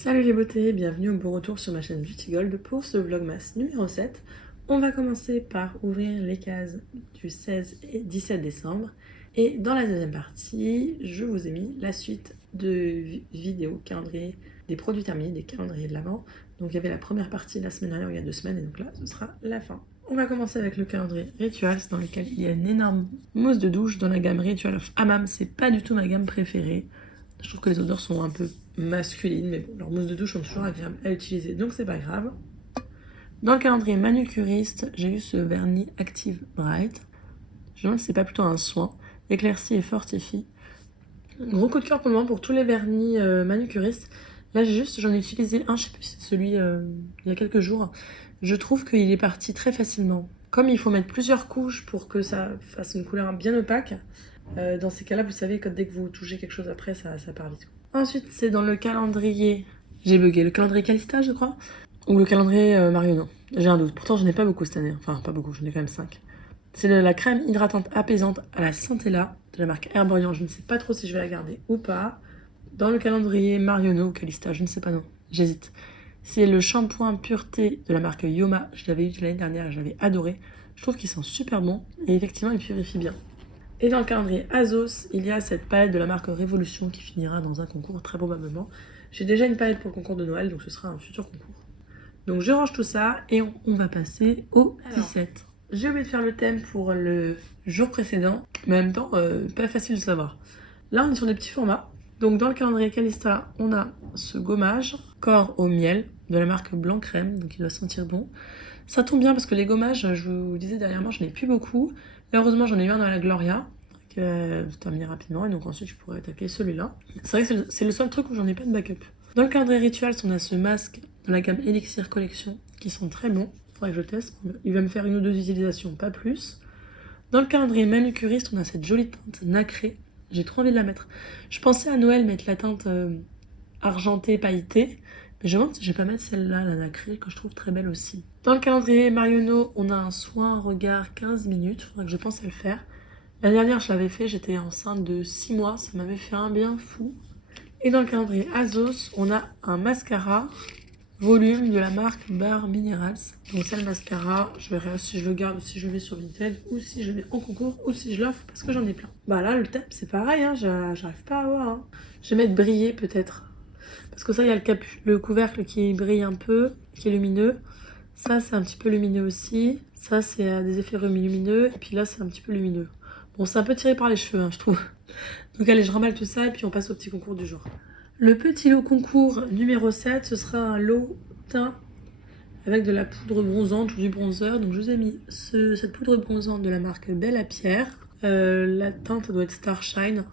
Salut les beautés, bienvenue au bon retour sur ma chaîne Beauty Gold pour ce vlogmas numéro 7. On va commencer par ouvrir les cases du 16 et 17 décembre. Et dans la deuxième partie, je vous ai mis la suite de vidéos calendrier des produits terminés, des calendriers de l'Avent. Donc il y avait la première partie la semaine dernière, il y a 2 semaines, et donc là ce sera la fin. On va commencer avec le calendrier Rituals dans lequel il y a une énorme mousse de douche dans la gamme Ritual of Hammam. C'est pas du tout ma gamme préférée. Je trouve que les odeurs sont un peu masculines, mais bon, leurs mousses de douche sont toujours agréables à utiliser, donc c'est pas grave. Dans le calendrier manucuriste, j'ai eu ce vernis Active Bright. Je me demande si c'est pas plutôt un soin. Éclaircie et fortifie. Gros coup de cœur pour le moment pour tous les vernis manucuristes. Là, j'en ai utilisé un, je sais plus, c'est celui il y a quelques jours. Je trouve qu'il est parti très facilement. Comme il faut mettre plusieurs couches pour que ça fasse une couleur bien opaque, dans ces cas-là, vous savez que dès que vous touchez quelque chose après, ça part vite. Ensuite, c'est dans le calendrier... J'ai bugué. Le calendrier Calista, je crois. Ou le calendrier Marionneau. J'ai un doute. Pourtant, je n'ai pas beaucoup cette année. Enfin, pas beaucoup, j'en ai quand même 5. C'est la crème hydratante apaisante à la Centella de la marque Herborian. Je ne sais pas trop si je vais la garder ou pas. Dans le calendrier Marionneau ou Calista, je ne sais pas non. J'hésite. C'est le shampoing pureté de la marque Yoma. Je l'avais eu l'année dernière et j'avais adoré. Je trouve qu'il sent super bon et effectivement, il purifie bien. Et dans le calendrier Azos, il y a cette palette de la marque Révolution qui finira dans un concours très probablement. J'ai déjà une palette pour le concours de Noël, donc ce sera un futur concours. Donc je range tout ça et on va passer au 17. J'ai oublié de faire le thème pour le jour précédent, mais en même temps, pas facile de savoir. Là, on est sur des petits formats. Donc dans le calendrier Calista, on a ce gommage corps au miel de la marque Blanc Crème, donc il doit sentir bon. Ça tombe bien parce que les gommages, je vous disais dernièrement, je n'ai plus beaucoup. Et heureusement, j'en ai eu un dans la Gloria, qui va terminer rapidement, et donc ensuite je pourrais attaquer celui-là. C'est vrai que c'est le seul truc où j'en ai pas de backup. Dans le calendrier Rituals, on a ce masque de la gamme Elixir Collection, qui sont très bons. Faudrait que je teste. Il va me faire 1 ou 2 utilisations, pas plus. Dans le calendrier manucuriste, on a cette jolie teinte nacrée. J'ai trop envie de la mettre. Je pensais à Noël mettre la teinte argentée, pailletée. Mais je me demande si je vais pas mettre celle-là, la nacrée, que je trouve très belle aussi. Dans le calendrier Marionneau, on a un soin regard 15 minutes. Faudrait que je pense à le faire. L'année dernière, je l'avais fait, j'étais enceinte de 6 mois. Ça m'avait fait un bien fou. Et dans le calendrier Azos, on a un mascara volume de la marque Bar Minerals. Donc c'est le mascara, je verrai si je le garde ou si je le mets sur Vinted ou si je le mets en concours ou si je l'offre parce que j'en ai plein. Bah là le thème c'est pareil, hein, j'arrive pas à voir. Hein. Je vais mettre briller peut-être. Parce que ça il y a le couvercle qui brille un peu, qui est lumineux. Ça c'est un petit peu lumineux aussi. Ça c'est des effets lumineux et puis là c'est un petit peu lumineux. Bon c'est un peu tiré par les cheveux hein, je trouve. Donc allez je remballe tout ça et puis on passe au petit concours du jour. Le petit lot concours numéro 7, ce sera un lot teint avec de la poudre bronzante ou du bronzer. Donc je vous ai mis cette poudre bronzante de la marque Belle à Pierre. La teinte doit être Starshine.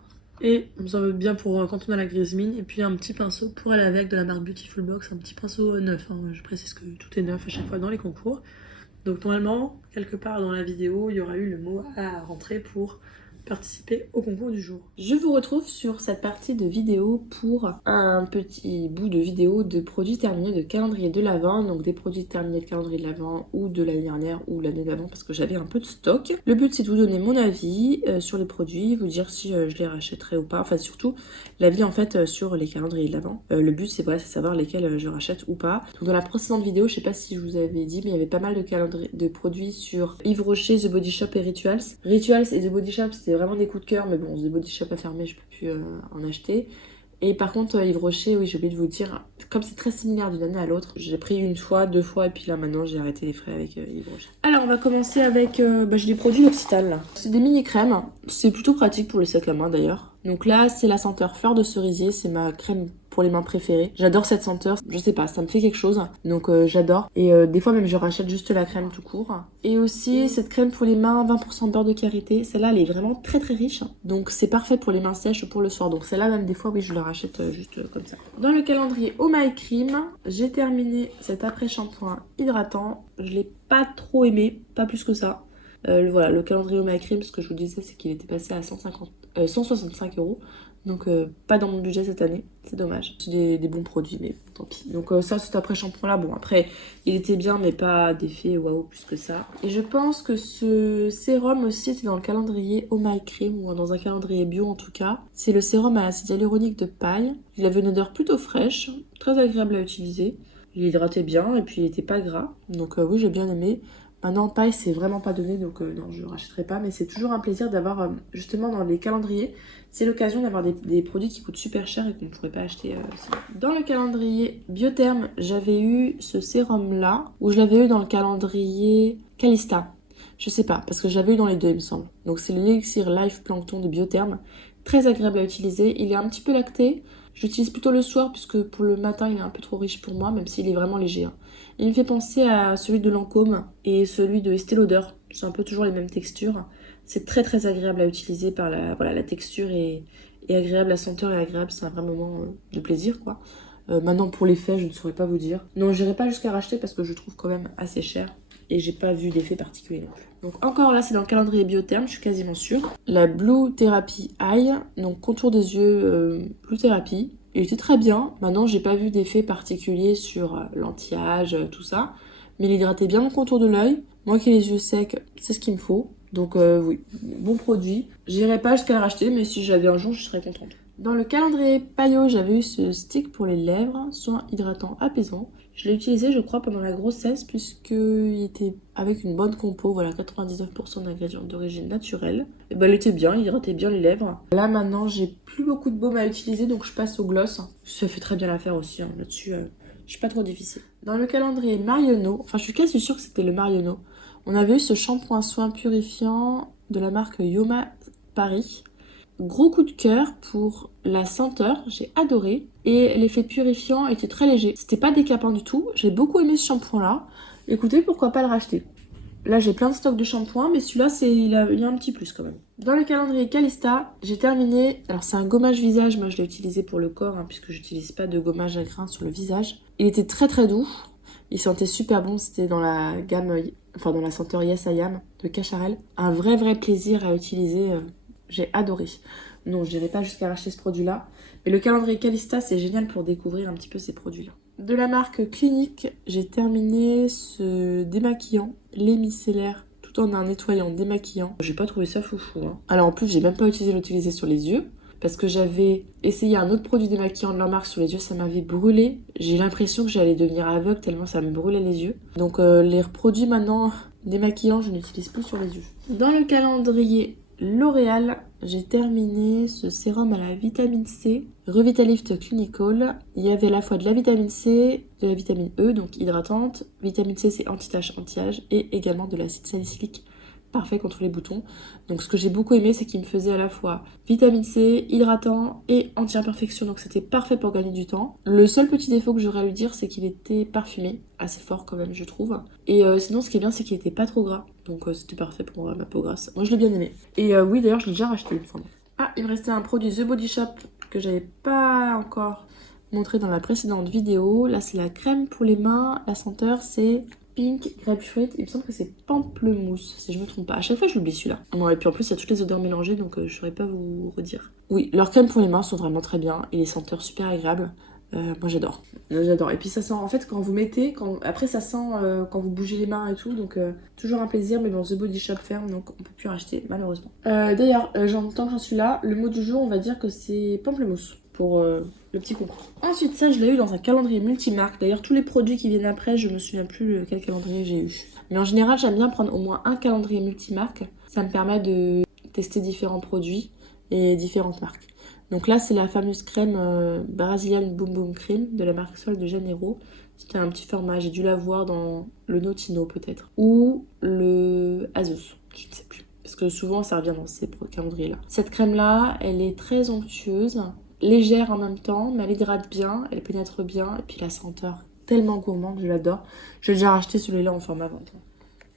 Et ça va bien pour quand on a la grise mine. Et puis un petit pinceau pour aller avec de la marque Beautiful Box. Un petit pinceau neuf. Hein. Je précise que tout est neuf à chaque fois dans les concours. Donc normalement, quelque part dans la vidéo, il y aura eu le mot à rentrer pour participer au concours du jour. Je vous retrouve sur cette partie de vidéo pour un petit bout de vidéo de produits terminés de calendrier de l'Avent, donc des produits terminés de calendrier de l'Avent ou de l'année dernière ou l'année d'avant parce que j'avais un peu de stock. Le but c'est de vous donner mon avis sur les produits, vous dire si je les rachèterai ou pas, enfin surtout l'avis en fait sur les calendriers de l'Avent. Le but c'est voilà, c'est savoir lesquels je rachète ou pas. Donc dans la précédente vidéo, je sais pas si je vous avais dit, mais il y avait pas mal de calendriers de produits sur Yves Rocher, The Body Shop et Rituals. Rituals et The Body Shop c'était vraiment des coups de cœur, mais bon, The Body Shop a fermé, je peux plus en acheter. Et par contre, Yves Rocher, oui, j'ai oublié de vous dire, comme c'est très similaire d'une année à l'autre, j'ai pris 1 fois, 2 fois, et puis là maintenant j'ai arrêté les frais avec Yves Rocher. Alors on va commencer avec, j'ai des produits L'Occitane là. C'est des mini crèmes, c'est plutôt pratique pour les sacs à main d'ailleurs. Donc là, c'est la senteur fleur de cerisier, c'est ma crème pour les mains préférée. J'adore cette senteur, je sais pas, ça me fait quelque chose, donc j'adore. Et des fois même je rachète juste la crème tout court. Et aussi cette crème pour les mains, 20% beurre de karité, celle-là elle est vraiment très très riche. Donc c'est parfait pour les mains sèches pour le soir. Donc celle-là même des fois oui je la rachète juste comme ça. Dans le calendrier Oh My Cream, j'ai terminé cet après-shampoing hydratant. Je l'ai pas trop aimé, pas plus que ça. Voilà, le calendrier Oh My Cream, ce que je vous disais c'est qu'il était passé à 165 €. Donc pas dans mon budget cette année, c'est dommage. C'est des bons produits, mais tant pis. Donc ça, cet après-shampoing là, bon après, il était bien, mais pas d'effet waouh plus que ça. Et je pense que ce sérum aussi était dans le calendrier Oh My Cream, ou dans un calendrier bio en tout cas. C'est le sérum à l'acide hyaluronique de paille. Il avait une odeur plutôt fraîche, très agréable à utiliser. Il hydratait bien et puis il était pas gras. Donc oui, j'ai bien aimé. Maintenant, paille, c'est vraiment pas donné, donc non, je ne rachèterai pas. Mais c'est toujours un plaisir d'avoir, justement, dans les calendriers, c'est l'occasion d'avoir des produits qui coûtent super cher et qu'on ne pourrait pas acheter sinon. Dans le calendrier Biotherm, j'avais eu ce sérum-là, ou je l'avais eu dans le calendrier Calista. Je sais pas, parce que je l'avais eu dans les deux, il me semble. Donc c'est l'élixir Life Plankton de Biotherm. Très agréable à utiliser. Il est un petit peu lacté. J'utilise plutôt le soir, puisque pour le matin, il est un peu trop riche pour moi, même s'il est vraiment léger. Hein. Il me fait penser à celui de Lancôme et celui de Estée Lauder. C'est un peu toujours les mêmes textures. C'est très très agréable à utiliser par la texture est agréable, la senteur est agréable, c'est un vrai moment de plaisir quoi. Maintenant pour l'effet, je ne saurais pas vous dire. Non, j'irai pas jusqu'à racheter parce que je trouve quand même assez cher et j'ai pas vu d'effet particulier non plus. Donc encore là, c'est dans le calendrier Biotherm, je suis quasiment sûre. La Blue Therapy Eye, donc contour des yeux Blue Therapy. Il était très bien. Maintenant, j'ai pas vu d'effet particulier sur l'anti-âge, tout ça. Mais il hydratait bien mon contour de l'œil. Moi qui ai les yeux secs, c'est ce qu'il me faut. Donc oui, bon produit. J'irai pas jusqu'à le racheter, mais si j'avais un jour, je serais contente. Dans le calendrier Payot, j'avais eu ce stick pour les lèvres, soin hydratant apaisant. Je l'ai utilisé, je crois, pendant la grossesse, puisqu'il était avec une bonne compo, voilà, 99% d'ingrédients d'origine naturelle. Et ben, il était bien, il hydratait bien les lèvres. Là, maintenant, j'ai plus beaucoup de baume à utiliser, donc je passe au gloss. Ça fait très bien l'affaire aussi, hein. Là-dessus, je suis pas trop difficile. Dans le calendrier Marionneau, enfin, je suis quasi sûre que c'était le Marionneau, on avait eu ce shampoing soin purifiant de la marque Yoma Paris. Gros coup de cœur pour la senteur, j'ai adoré. Et l'effet purifiant était très léger. C'était pas décapant du tout. J'ai beaucoup aimé ce shampoing là. Écoutez, pourquoi pas le racheter. Là, j'ai plein de stocks de shampoing, mais celui-là, il y a un petit plus quand même. Dans le calendrier Calista, j'ai terminé. Alors, c'est un gommage visage. Moi, je l'ai utilisé pour le corps, hein, puisque j'utilise pas de gommage à grains sur le visage. Il était très très doux. Il sentait super bon. C'était dans la gamme, enfin dans la senteur Yes I Am de Cacharel. Un vrai plaisir à utiliser. J'ai adoré. Non, je n'irai pas jusqu'à racheter ce produit-là. Mais le calendrier Calista, c'est génial pour découvrir un petit peu ces produits-là. De la marque Clinique, j'ai terminé ce démaquillant, lait micellaire, tout en un nettoyant démaquillant. J'ai pas trouvé ça foufou. Hein. Alors en plus, j'ai même pas l'utiliser sur les yeux. Parce que j'avais essayé un autre produit démaquillant de leur marque sur les yeux, ça m'avait brûlé. J'ai l'impression que j'allais devenir aveugle tellement ça me brûlait les yeux. Donc les produits maintenant démaquillants, je n'utilise plus sur les yeux. Dans le calendrier L'Oréal, j'ai terminé ce sérum à la vitamine C, Revitalift Clinical. Il y avait à la fois de la vitamine C, de la vitamine E, donc hydratante. Vitamine C, c'est anti-tache, anti-âge, et également de l'acide salicylique, parfait contre les boutons. Donc ce que j'ai beaucoup aimé, c'est qu'il me faisait à la fois vitamine C, hydratant et anti-imperfection, donc c'était parfait pour gagner du temps. Le seul petit défaut que j'aurais à lui dire, c'est qu'il était parfumé, assez fort quand même je trouve. Et sinon ce qui est bien, c'est qu'il était pas trop gras, donc c'était parfait pour ma peau grasse. Moi je l'ai bien aimé. Et oui d'ailleurs je l'ai déjà racheté il me semble. Ah, il me restait un produit The Body Shop que j'avais pas encore montré dans la précédente vidéo. Là c'est la crème pour les mains, la senteur c'est Pink Grapefruit, il me semble que c'est pamplemousse, si je me trompe pas. À chaque fois, je l'oublie celui-là. Bon, et puis en plus, il y a toutes les odeurs mélangées, donc je saurais pas vous redire. Oui, leurs crèmes pour les mains sont vraiment très bien, et les senteurs super agréables. Moi, j'adore. J'adore. Et puis, ça sent, en fait, quand vous mettez, après, ça sent quand vous bougez les mains et tout, donc toujours un plaisir, mais bon, The Body Shop ferme, donc on peut plus racheter, malheureusement. D'ailleurs, tant que j'en suis là, le mot du jour, on va dire que c'est pamplemousse. Pour le petit concours. Ensuite, ça, je l'ai eu dans un calendrier multimarque. D'ailleurs, tous les produits qui viennent après, je me souviens plus quel calendrier j'ai eu. Mais en général, j'aime bien prendre au moins un calendrier multimarque. Ça me permet de tester différents produits et différentes marques. Donc là, c'est la fameuse crème Brazilian Boom Boom Cream de la marque Sol de Janeiro. C'était un petit format, j'ai dû la voir dans le Notino peut-être. Ou le Asus, je ne sais plus. Parce que souvent, ça revient dans ces calendriers-là. Cette crème-là, elle est très onctueuse. Légère en même temps, mais elle hydrate bien, elle pénètre bien, et puis la senteur tellement gourmande, je l'adore. J'ai déjà racheté celui-là en format vente.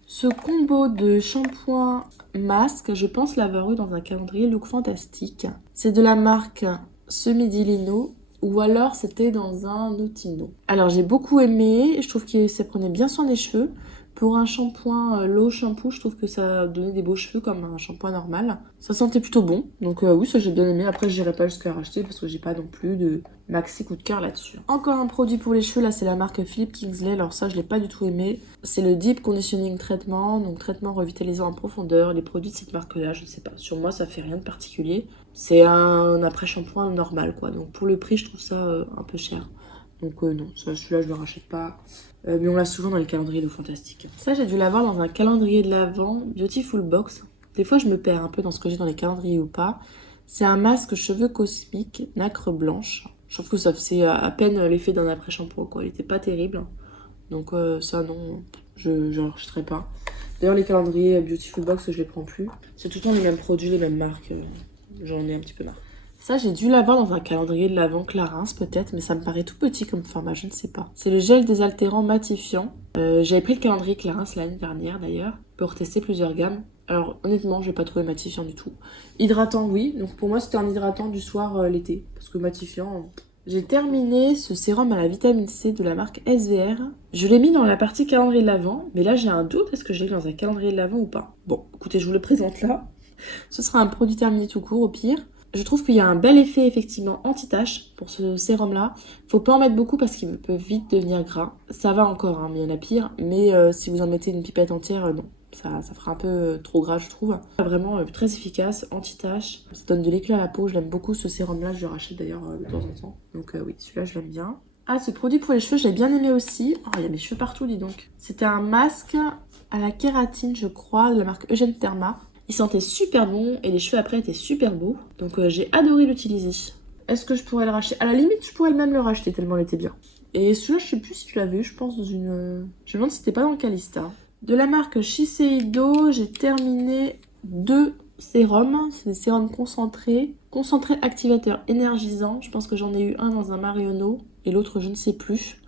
Ce combo de shampoing masque, je pense l'avoir eu dans un calendrier Look Fantastique. C'est de la marque Semidilino, ou alors c'était dans un Notino. Alors j'ai beaucoup aimé, je trouve que ça prenait bien soin des cheveux. Pour un shampoing low shampoo, je trouve que ça donnait des beaux cheveux comme un shampoing normal. Ça sentait plutôt bon, donc oui, ça j'ai bien aimé. Après, j'irai pas jusqu'à racheter parce que j'ai pas non plus de maxi coup de cœur là-dessus. Encore un produit pour les cheveux, là c'est la marque Philippe Kingsley. Alors ça, je l'ai pas du tout aimé. C'est le Deep Conditioning Treatment, donc traitement revitalisant en profondeur. Les produits de cette marque-là, je ne sais pas. Sur moi, ça fait rien de particulier. C'est un après-shampoing normal, quoi. Donc pour le prix, je trouve ça un peu cher. Donc non, celui-là, je le rachète pas. Mais on l'a souvent dans les calendriers de Fantastique. Ça, j'ai dû l'avoir dans un calendrier de l'Avent Beautiful Box. Des fois, je me perds un peu dans ce que j'ai dans les calendriers ou pas. C'est un masque cheveux cosmiques, nacre blanche. Je trouve que ça faisait à peine l'effet d'un après-shampoing, quoi. Il était pas terrible. Donc ça, non, je ne rachèterai pas. D'ailleurs, les calendriers Beautiful Box, je les prends plus. C'est tout le temps les mêmes produits, les mêmes marques. J'en ai un petit peu marre. Ça, j'ai dû l'avoir dans un calendrier de l'Avent Clarins peut-être, mais ça me paraît tout petit comme format, je ne sais pas. C'est le gel désaltérant matifiant. J'avais pris le calendrier Clarins l'année dernière d'ailleurs, pour tester plusieurs gammes. Alors honnêtement, j'ai pas trouvé matifiant du tout. Hydratant, oui. Donc pour moi, c'était un hydratant du soir l'été. Parce que matifiant... J'ai terminé ce sérum à la vitamine C de la marque SVR. Je l'ai mis dans la partie calendrier de l'Avent, mais là j'ai un doute, est-ce que je l'ai mis dans un calendrier de l'Avent ou pas? Bon, écoutez, je vous le présente là. Ce sera un produit terminé tout court au pire. Je trouve qu'il y a un bel effet effectivement anti-tache pour ce sérum là. Faut pas en mettre beaucoup parce qu'il peut vite devenir gras. Ça va encore, hein, mais il y en a pire. Mais si vous en mettez une pipette entière, non. Ça fera un peu trop gras, je trouve. Vraiment très efficace, anti-tache. Ça donne de l'éclat à la peau. Je l'aime beaucoup ce sérum là. Je le rachète d'ailleurs de temps en temps. Donc oui, celui-là je l'aime bien. Ah, ce produit pour les cheveux, j'ai bien aimé aussi. Oh, il y a mes cheveux partout, dis donc. C'était un masque à la kératine, je crois, de la marque Eugène Therma. Il sentait super bon et les cheveux après étaient super beaux. Donc j'ai adoré l'utiliser. Est-ce que je pourrais le racheter? À la limite, je pourrais même le racheter tellement il était bien. Et celui-là, je sais plus si je l'avais eu, je pense dans une... Je me demande si c'était pas dans le Calista. De la marque Shiseido, j'ai terminé 2 sérums. C'est des sérums concentrés. Concentré activateur énergisant. Je pense que j'en ai eu un dans un Marionneau et l'autre je ne sais plus.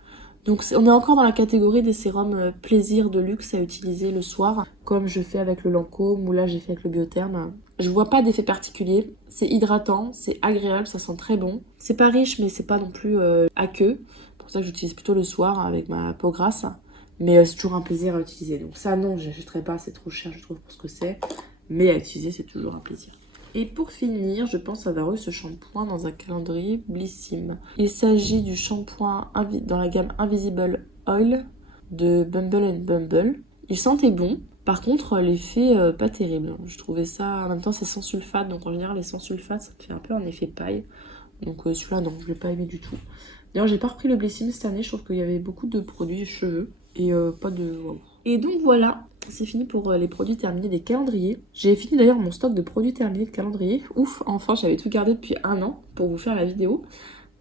Donc on est encore dans la catégorie des sérums plaisir de luxe à utiliser le soir, comme je fais avec le Lancôme ou là j'ai fait avec le Biotherme. Je vois pas d'effet particulier, c'est hydratant, c'est agréable, ça sent très bon. C'est pas riche mais c'est pas non plus aqueux, pour ça que j'utilise plutôt le soir avec ma peau grasse. Mais c'est toujours un plaisir à utiliser, donc ça non, j'achèterai pas, c'est trop cher je trouve pour ce que c'est. Mais à utiliser c'est toujours un plaisir. Et pour finir, je pense avoir eu ce shampoing dans un calendrier Blissim. Il s'agit du shampoing dans la gamme Invisible Oil de Bumble Bumble. Il sentait bon. Par contre, l'effet pas terrible. Je trouvais ça... En même temps, c'est sans sulfate. Donc en général, les sans sulfate, ça te fait un peu un effet paille. Donc celui-là, non, je l'ai pas aimé du tout. D'ailleurs, j'ai pas repris le Blissim cette année. Je trouve qu'il y avait beaucoup de produits cheveux. Et pas de... Wow. Et donc voilà, c'est fini pour les produits terminés des calendriers. J'ai fini d'ailleurs mon stock de produits terminés de calendrier. Ouf, enfin j'avais tout gardé depuis 1 an pour vous faire la vidéo.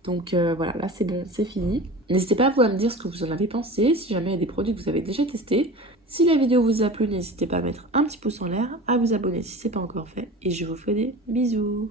Donc voilà, là c'est bon, c'est fini. N'hésitez pas à me dire ce que vous en avez pensé, si jamais il y a des produits que vous avez déjà testés. Si la vidéo vous a plu, n'hésitez pas à mettre un petit pouce en l'air, à vous abonner si ce n'est pas encore fait. Et je vous fais des bisous.